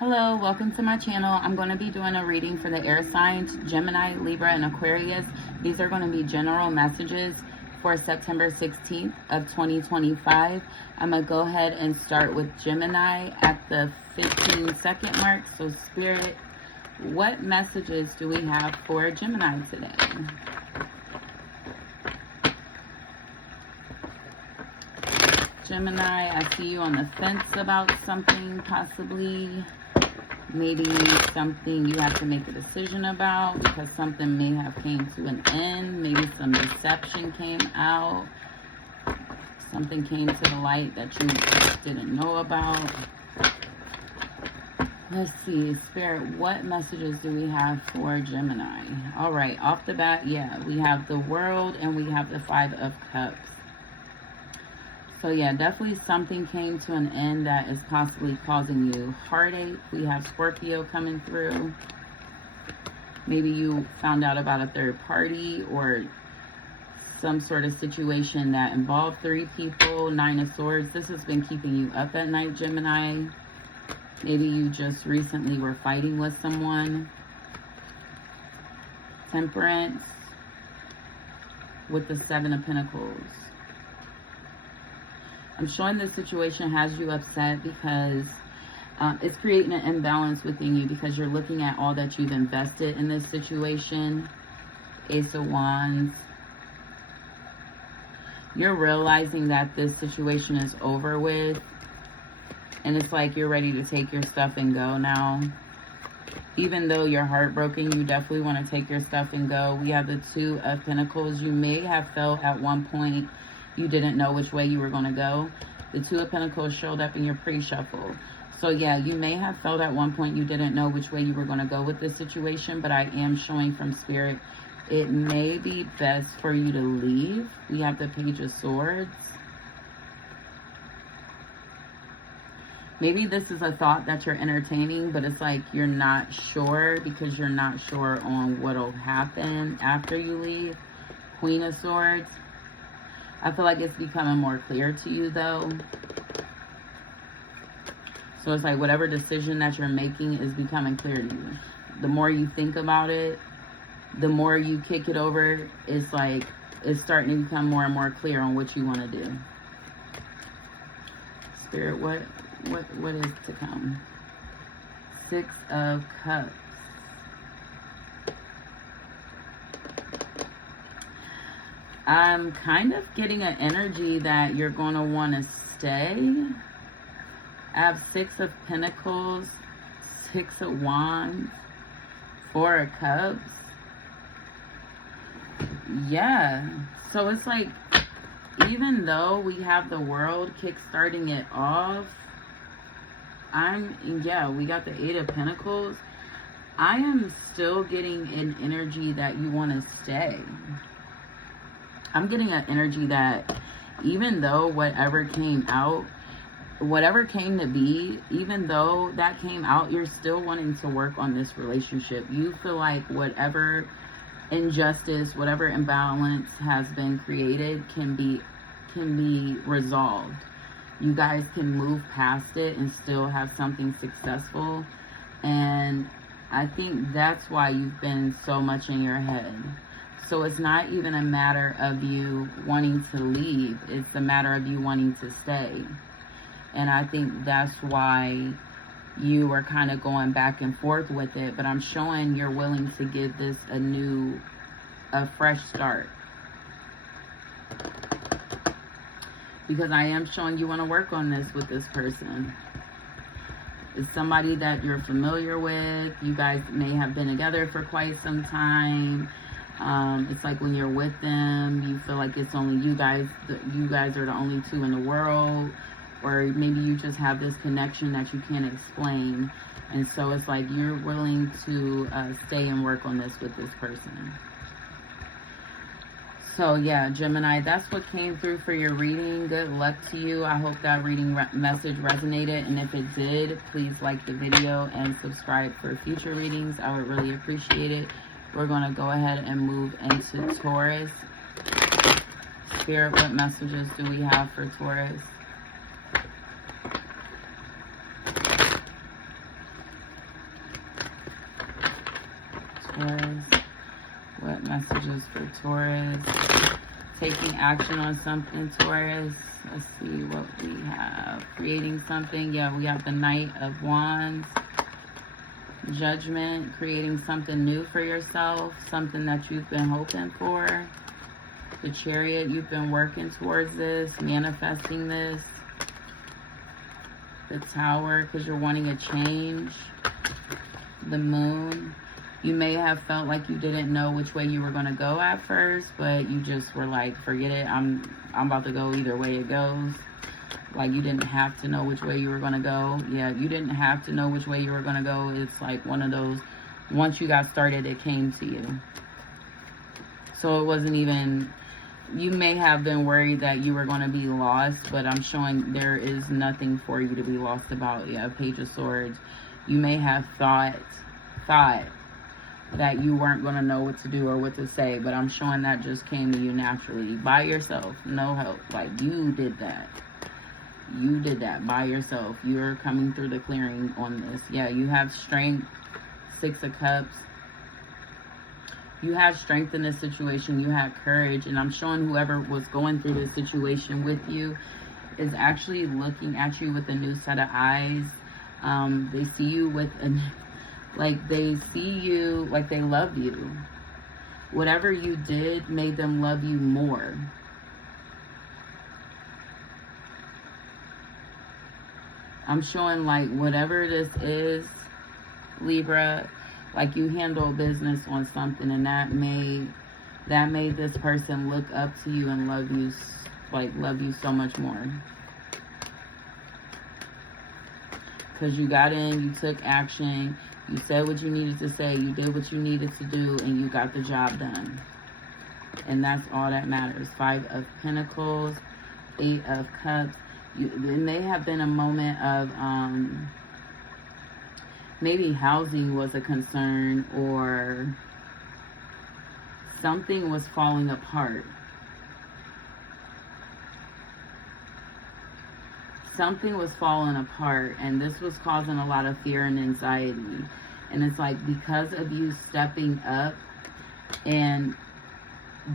Hello, welcome to my channel. I'm going to be doing a reading for the air signs, Gemini, Libra, and Aquarius. These are going to be general messages for September 16th of 2025. I'm going to go ahead and start with Gemini at the 15-second mark. So Spirit, what messages do we have for Gemini today? Gemini, I see you on the fence about something, possibly. Maybe something you have to make a decision about because something may have came to an end. Maybe some deception came out. Something came to the light that you just didn't know about. Let's see, Spirit, what messages do we have for Gemini? All right, off the bat, yeah, we have the World and we have the Five of Cups. So yeah, definitely something came to an end that is possibly causing you heartache. We have Scorpio coming through. Maybe you found out about a third party or some sort of situation that involved three people. Nine of Swords. This has been keeping you up at night, Gemini. Maybe you just recently were fighting with someone. Temperance with the Seven of Pentacles. I'm showing this situation has you upset because it's creating an imbalance within you because you're looking at all that you've invested in this situation. Ace of Wands. You're realizing that this situation is over with. And it's like you're ready to take your stuff and go now. Even though you're heartbroken, you definitely want to take your stuff and go. We have the Two of Pentacles. You may have felt at one point you didn't know which way you were going to go. The Two of Pentacles showed up in your pre-shuffle. So yeah, you may have felt at one point you didn't know which way you were going to go with this situation, but I am showing from Spirit, it may be best for you to leave. We have the Page of Swords. Maybe this is a thought that you're entertaining, but it's like you're not sure because you're not sure on what'll happen after you leave. Queen of Swords. I feel like it's becoming more clear to you though. So it's like whatever decision that you're making is becoming clear to you. The more you think about it, the more you kick it over, it's like it's starting to become more and more clear on what you want to do. Spirit, what is to come? Six of Cups. I'm kind of getting an energy that you're going to want to stay. I have Six of Pentacles, Six of Wands, Four of Cups. Yeah. So it's like, even though we have the World kickstarting it off, we got the Eight of Pentacles. I am still getting an energy that you want to stay. I'm getting an energy that even though whatever came out, whatever came to be, even though that came out, you're still wanting to work on this relationship. You feel like whatever injustice, whatever imbalance has been created can be resolved. You guys can move past it and still have something successful. And I think that's why you've been so much in your head. So it's not even a matter of you wanting to leave. It's a matter of you wanting to stay. And I think that's why you are kind of going back and forth with it. But I'm showing you're willing to give this a fresh start. Because I am showing you want to work on this with this person. It's somebody that you're familiar with. You guys may have been together for quite some time. It's like when you're with them, you feel like it's only you guys. You guys are the only two in the world. Or maybe you just have this connection that you can't explain. And so it's like you're willing to stay and work on this with this person. So yeah, Gemini, that's what came through for your reading. Good luck to you. I hope that reading message resonated. And if it did, please like the video and subscribe for future readings. I would really appreciate it. We're going to go ahead and move into Taurus. Spirit, what messages do we have for Taurus? Taurus. What messages for Taurus? Taking action on something, Taurus. Let's see what we have. Creating something. Yeah, we have the Knight of Wands. Judgment. Creating something new for yourself. Something that you've been hoping for. The Chariot. You've been working towards this. Manifesting this. The Tower, because you're wanting a change. The Moon. You may have felt like you didn't know which way you were going to go at first, but you just were like, forget it. I'm about to go either way it goes. Like, you didn't have to know which way you were going to go. Yeah, you didn't have to know which way you were going to go. It's like one of those, once you got started, it came to you. So it wasn't even, you may have been worried that you were going to be lost, but I'm showing there is nothing for you to be lost about. Yeah, Page of Swords. You may have thought that you weren't going to know what to do or what to say, but I'm showing that just came to you naturally by yourself, no help. Like, you did that by yourself. You're coming through the clearing on this. Yeah, you have strength. 6 of Cups. You have strength in this situation. You have courage, and I'm showing whoever was going through this situation with you is actually looking at you with a new set of eyes. They see you with a, like, they see you like they love you. Whatever you did made them love you more. I'm showing, like, whatever this is, Libra, like, you handle business on something, and that made this person look up to you and love you, like, love you so much more. Because you got in, you took action, you said what you needed to say, you did what you needed to do, and you got the job done. And that's all that matters. 5 of Pentacles, 8 of Cups. It may have been a moment of, maybe housing was a concern, or something was falling apart. Something was falling apart, and this was causing a lot of fear and anxiety. And it's like, because of you stepping up and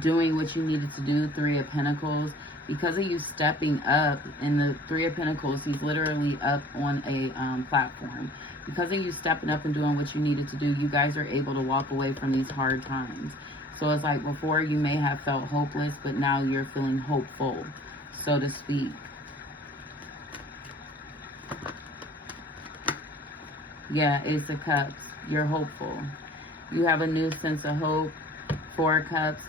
doing what you needed to do, 3 of Pentacles, because of you stepping up, and the 3 of Pentacles, he's literally up on a platform. Because of you stepping up and doing what you needed to do, you guys are able to walk away from these hard times. So it's like, before you may have felt hopeless, but now you're feeling hopeful, so to speak. Yeah, Ace of Cups. You're hopeful. You have a new sense of hope. 4 of Cups.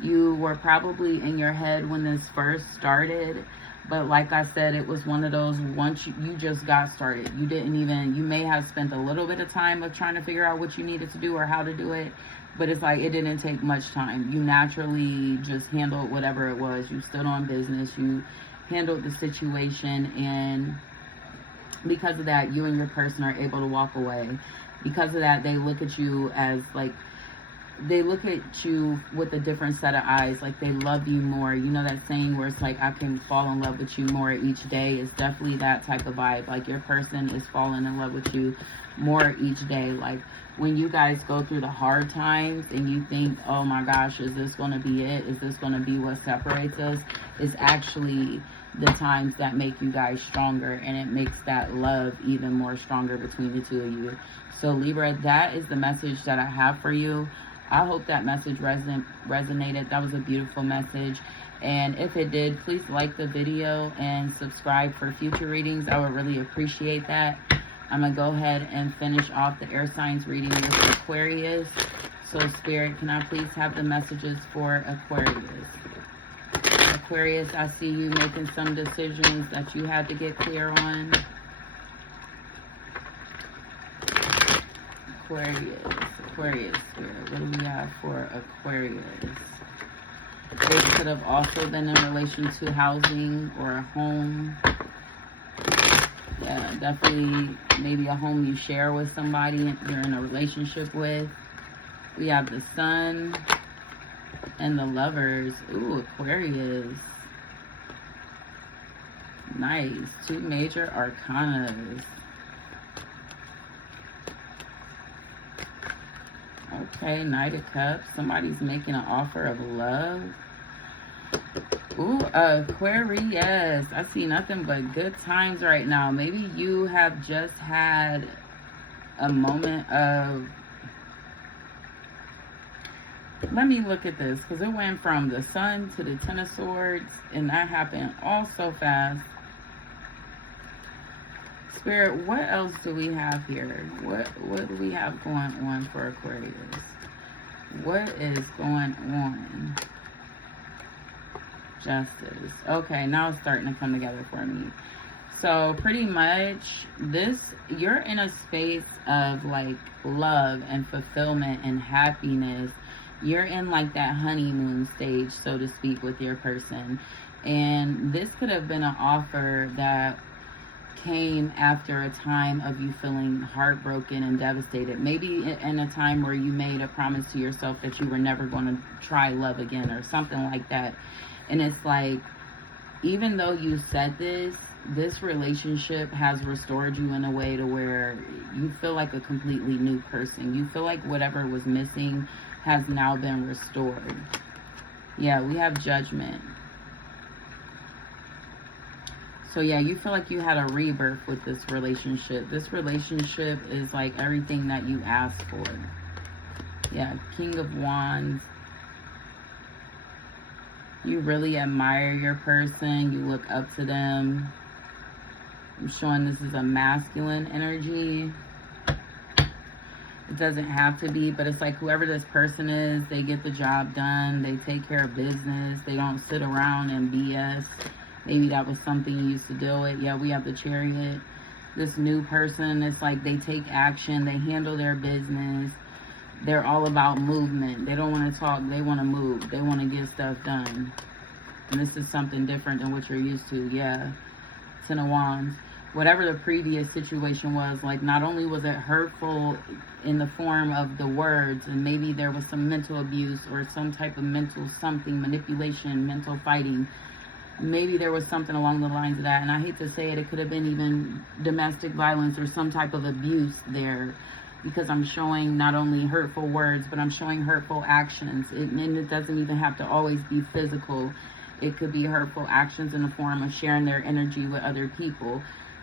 You were probably in your head when this first started, but like I said, it was one of those, once you just got started. You didn't even, you may have spent a little bit of time of trying to figure out what you needed to do or how to do it, but it's like, it didn't take much time. You naturally just handled whatever it was. You stood on business. You handled the situation, and because of that, you and your person are able to walk away. Because of that, they look at you as, like, they look at you with a different set of eyes. Like, they love you more. You know that saying where it's like, I can fall in love with you more each day? It's definitely that type of vibe. Like, your person is falling in love with you more each day. Like, when you guys go through the hard times and you think, oh my gosh, is this going to be it? Is this going to be what separates us? It's actually the times that make you guys stronger, and it makes that love even more stronger between the two of you. So Libra, that is the message that I have for you. I hope that message resonated. That was a beautiful message. And if it did, please like the video and subscribe for future readings. I would really appreciate that. I'm going to go ahead and finish off the air signs reading with Aquarius. So Spirit, can I please have the messages for Aquarius? Aquarius, I see you making some decisions that you had to get clear on. Aquarius, Spirit, what do we have for Aquarius? It could have also been in relation to housing or a home. Yeah, definitely maybe a home you share with somebody you're in a relationship with. We have the Sun and the Lovers. Ooh, Aquarius. Nice. 2 major arcanas. Okay, Knight of Cups. Somebody's making an offer of love. Ooh, Aquarius. I see nothing but good times right now. Maybe you have just had a moment of... Let me look at this, because it went from the Sun to the Ten of Swords, and that happened all so fast. Spirit, what else do we have here? What do we have going on for Aquarius? What is going on? Justice. Okay, now it's starting to come together for me. So pretty much you're in a space of like love and fulfillment and happiness. You're in like that honeymoon stage, so to speak, with your person. And this could have been an offer that came after a time of you feeling heartbroken and devastated. Maybe in a time where you made a promise to yourself that you were never going to try love again or something like that. And it's like, even though you said this relationship has restored you in a way to where you feel like a completely new person. You feel like whatever was missing has now been restored. Yeah, we have Judgment. So yeah, you feel like you had a rebirth with this relationship. This relationship is like everything that you asked for. Yeah, King of Wands. You really admire your person. You look up to them. I'm showing this is a masculine energy. It doesn't have to be, but it's like whoever this person is, they get the job done. They take care of business. They don't sit around and BS. Maybe that was something you used to deal with. Yeah, we have the Chariot. This new person, it's like they take action. They handle their business. They're all about movement. They don't want to talk. They want to move. They want to get stuff done. And this is something different than what you're used to. Yeah. Ten of Wands. Whatever the previous situation was, like not only was it hurtful in the form of the words, and maybe there was some mental abuse or some type of mental something, manipulation, mental fighting. Maybe there was something along the lines of that. And I hate to say it, it could have been even domestic violence or some type of abuse there. Because I'm showing not only hurtful words, but I'm showing hurtful actions. And it doesn't even have to always be physical. It could be hurtful actions in the form of sharing their energy with other people.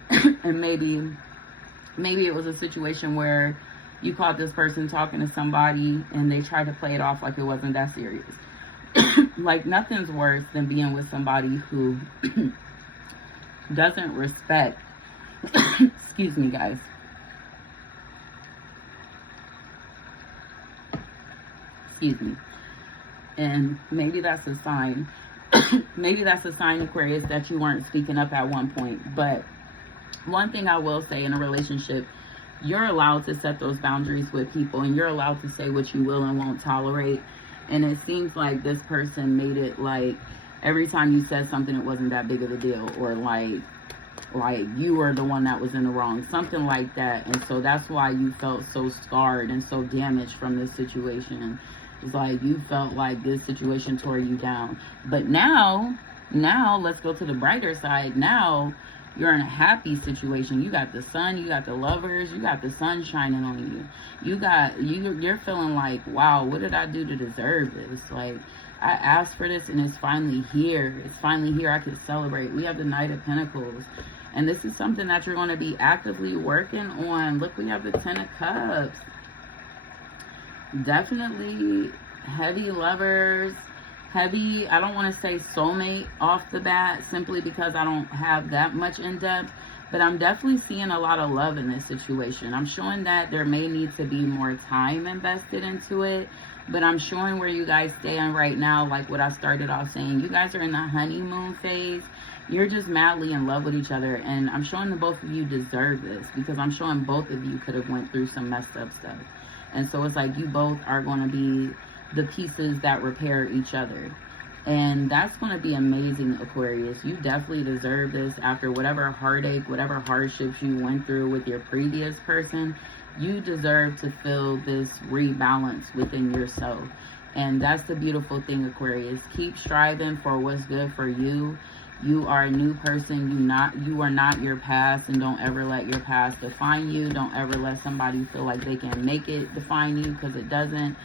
And maybe it was a situation where you caught this person talking to somebody and they tried to play it off like it wasn't that serious. Like nothing's worse than being with somebody who doesn't respect, excuse me guys, excuse me, and maybe that's a sign, maybe that's a sign, Aquarius, that you weren't speaking up at one point. But one thing I will say, in a relationship, you're allowed to set those boundaries with people, and you're allowed to say what you will and won't tolerate. And it seems like this person made it like every time you said something, it wasn't that big of a deal, or like you were the one that was in the wrong, something like that. And so that's why you felt so scarred and so damaged from this situation. It's like you felt like this situation tore you down. But now let's go to the brighter side. Now you're in a happy situation. You got the sun, you got the lovers, you got the sun shining on you. You're feeling like, wow, what did I do to deserve this? Like, I asked for this and it's finally here. It's finally here. I could celebrate. We have the Knight of Pentacles. And this is something that you're going to be actively working on. Look, we have the Ten of Cups. Definitely heavy lovers. Heavy, I don't want to say soulmate off the bat, simply because I don't have that much in depth, but I'm definitely seeing a lot of love in this situation. I'm showing that there may need to be more time invested into it, but I'm showing where you guys stand right now, like what I started off saying. You guys are in the honeymoon phase. You're just madly in love with each other, and I'm showing that both of you deserve this, because I'm showing both of you could have went through some messed up stuff. And so it's like you both are going to be the pieces that repair each other. And that's going to be amazing, Aquarius. You definitely deserve this. After whatever heartache, whatever hardships you went through with your previous person, you deserve to feel this rebalance within yourself. And that's the beautiful thing, Aquarius. Keep striving for what's good for you. You are a new person. You are not your past, and don't ever let your past define you. Don't ever let somebody feel like they can make it define you, because it doesn't.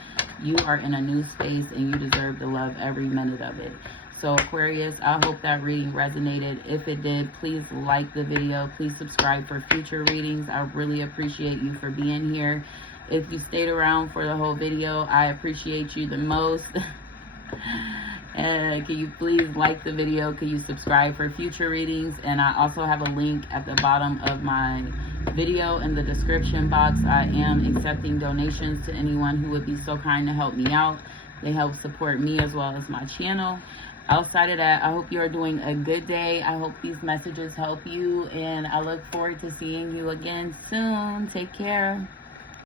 You are in a new space, and you deserve to love every minute of it. So Aquarius, I hope that reading resonated. If it did, please like the video. Please subscribe for future readings. I really appreciate you for being here. If you stayed around for the whole video, I appreciate you the most. And can you please like the video? Can you subscribe for future readings? And I also have a link at the bottom of my video in the description box. I am accepting donations to anyone who would be so kind to help me out. They help support me as well as my channel. Outside of that, I hope you are doing a good day. I hope these messages help you, and I look forward to seeing you again soon. Take care.